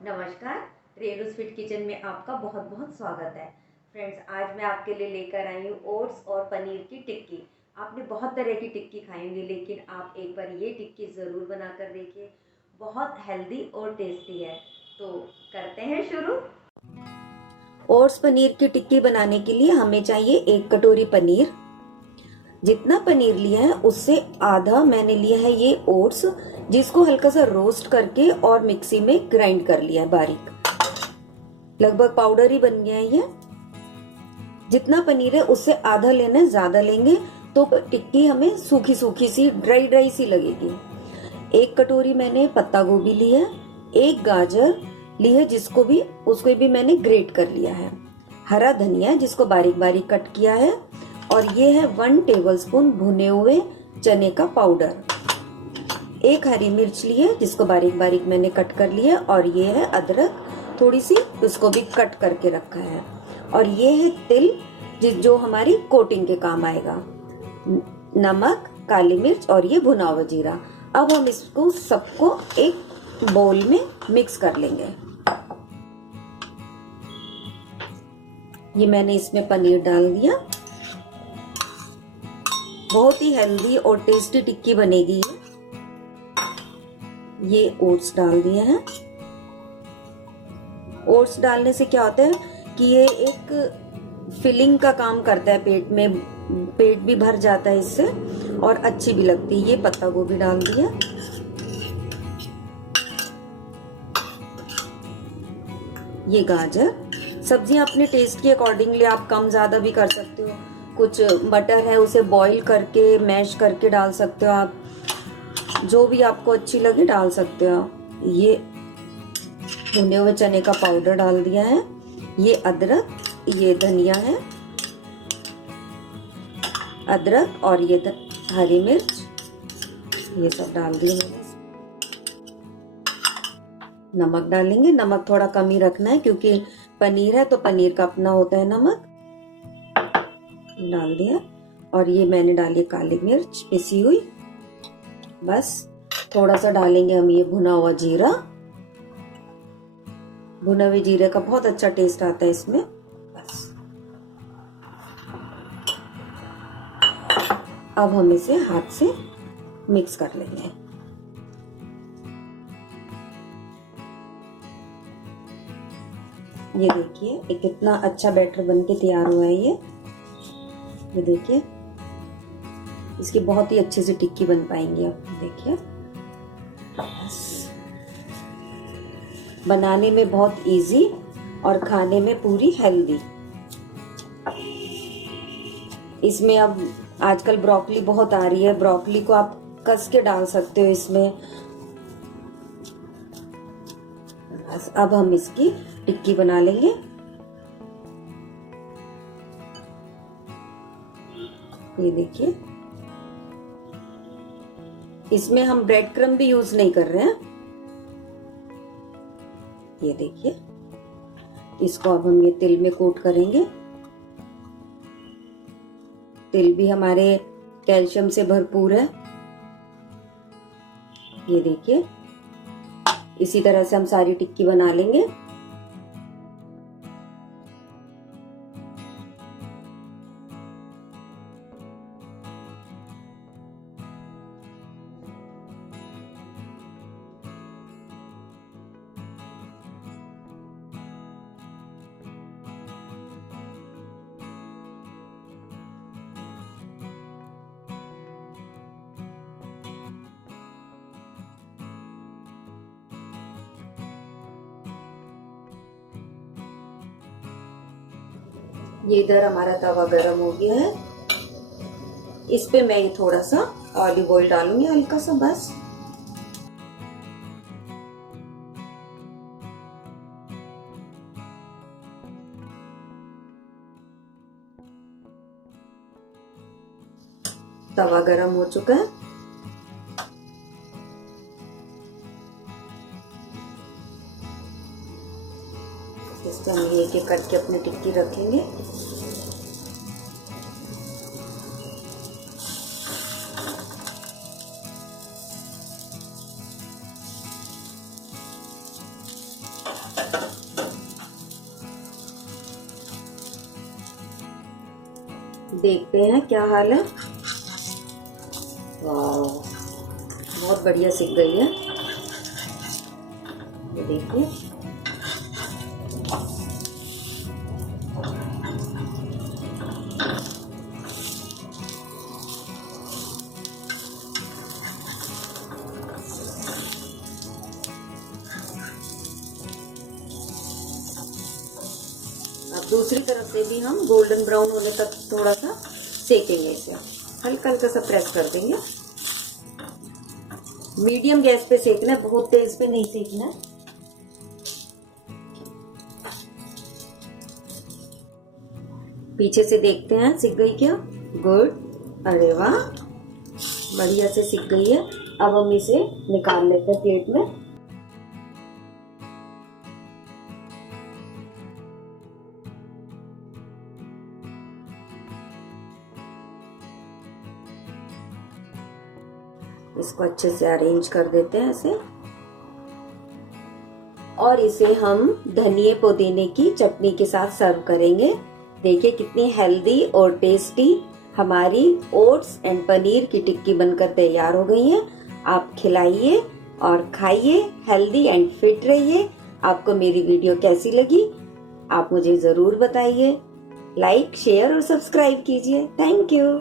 नमस्कार। रेणुस fit kitchen में आपका बहुत बहुत स्वागत है। फ्रेंड्स, आज मैं आपके लिए लेकर आई हूँ ओट्स और पनीर की टिक्की। आपने बहुत तरह की टिक्की खाई होंगी, लेकिन आप एक बार ये टिक्की ज़रूर बनाकर देखिए। बहुत हेल्दी और टेस्टी है। तो करते हैं शुरू। ओट्स पनीर की टिक्की बनाने के लिए हमें चाहिए 1 कटोरी पनीर। जितना पनीर लिया है उससे आधा मैंने लिया है ये ओट्स, जिसको हल्का सा रोस्ट करके और मिक्सी में ग्राइंड कर लिया है बारीक। लगभग पाउडर ही बन गया है ये। जितना पनीर है उससे आधा लेना है, ज्यादा लेंगे तो टिक्की हमें सूखी सूखी सी ड्राई ड्राई सी लगेगी। 1 कटोरी मैंने पत्ता गोभी ली है। 1 गाजर ली है, उसको भी मैंने ग्रेट कर लिया है। हरा धनिया जिसको बारीक बारीक कट किया है। और ये है 1 टेबलस्पून भुने हुए चने का पाउडर। 1 हरी मिर्च ली है जिसको बारीक बारीक मैंने कट कर लिया। और ये है अदरक थोड़ी सी, उसको भी कट करके रखा है। और ये है तिल जो हमारी कोटिंग के काम आएगा। नमक, काली मिर्च और ये भुना हुआ जीरा। अब हम इसको सबको एक बोल में मिक्स कर लेंगे। ये मैंने इसमें पनीर डाल दिया। बहुत ही हेल्दी और टेस्टी टिक्की बनेगी ये ओट्स डाल दिए हैं। ओट्स डालने से क्या होता है कि ये एक फिलिंग का काम करता है पेट में। पेट भी भर जाता है इससे और अच्छी भी लगती है। ये पत्ता गोभी डाल दिया। ये गाजर। सब्जियां अपने टेस्ट के अकॉर्डिंगली आप कम ज्यादा भी कर सकते हो। कुछ मटर है उसे बॉईल करके मैश करके डाल सकते हो आप। जो भी आपको अच्छी लगे डाल सकते हो। ये भुने हुए चने का पाउडर डाल दिया है। ये अदरक, ये धनिया है, अदरक और ये हरी मिर्च, ये सब डाल दिए मैंने। नमक डालेंगे। नमक थोड़ा कम ही रखना है क्योंकि पनीर है तो पनीर का अपना होता है नमक। डाल दिया। और ये मैंने डाली काली मिर्च पिसी हुई। बस थोड़ा सा डालेंगे हम ये भुना हुआ जीरा। भुना हुए जीरे का बहुत अच्छा टेस्ट आता है इसमें। बस अब हम इसे हाथ से मिक्स कर लेंगे। ये देखिए ये कितना अच्छा बैटर बनके तैयार हुआ है ये देखिए। इसकी बहुत ही अच्छी सी टिक्की बन पाएंगी आप। देखिए बनाने में बहुत इजी और खाने में पूरी हेल्दी। इसमें अब आजकल ब्रोकली बहुत आ रही है। ब्रोकली को आप कस के डाल सकते हो इसमें। बस अब हम इसकी टिक्की बना लेंगे। ये देखिए इसमें हम ब्रेड क्रम्ब भी यूज नहीं कर रहे हैं। ये देखिए इसको अब हम ये तिल में कोट करेंगे। तिल भी हमारे कैल्शियम से भरपूर है। ये देखिए इसी तरह से हम सारी टिक्की बना लेंगे। ये इधर हमारा तवा गरम हो गया है। इस पे मैं थोड़ा सा ऑलिव ऑयल डालूंगी, हल्का सा बस। तवा गरम हो चुका है। इस पे हम एक एक करके अपनी टिक्की रखेंगे। देखते हैं क्या हाल है। वाह, बहुत बढ़िया सिक गई है। ये देखिए, अब दूसरी तरफ से भी हम गोल्डन ब्राउन होने तक थोड़ा सा सेकेंगे इसे। हल्का हल्का सा प्रेस कर देंगे। मीडियम गैस पे सेकना है, बहुत तेज पे नहीं सेकना है। पीछे से देखते हैं सिक गई क्या। गुड, अरे वाह, बढ़िया से सिक गई है। अब हम इसे निकाल लेते हैं प्लेट में। इसको अच्छे से अरेंज कर देते हैं ऐसे, और इसे हम धनिए पुदीने की चटनी के साथ सर्व करेंगे। देखिए कितनी हेल्दी और टेस्टी हमारी ओट्स एंड पनीर की टिक्की बनकर तैयार हो गई है। आप खिलाइए और खाइए, हेल्दी एंड फिट रहिए। आपको मेरी वीडियो कैसी लगी आप मुझे जरूर बताइए। लाइक, शेयर और सब्सक्राइब कीजिए। Thank you.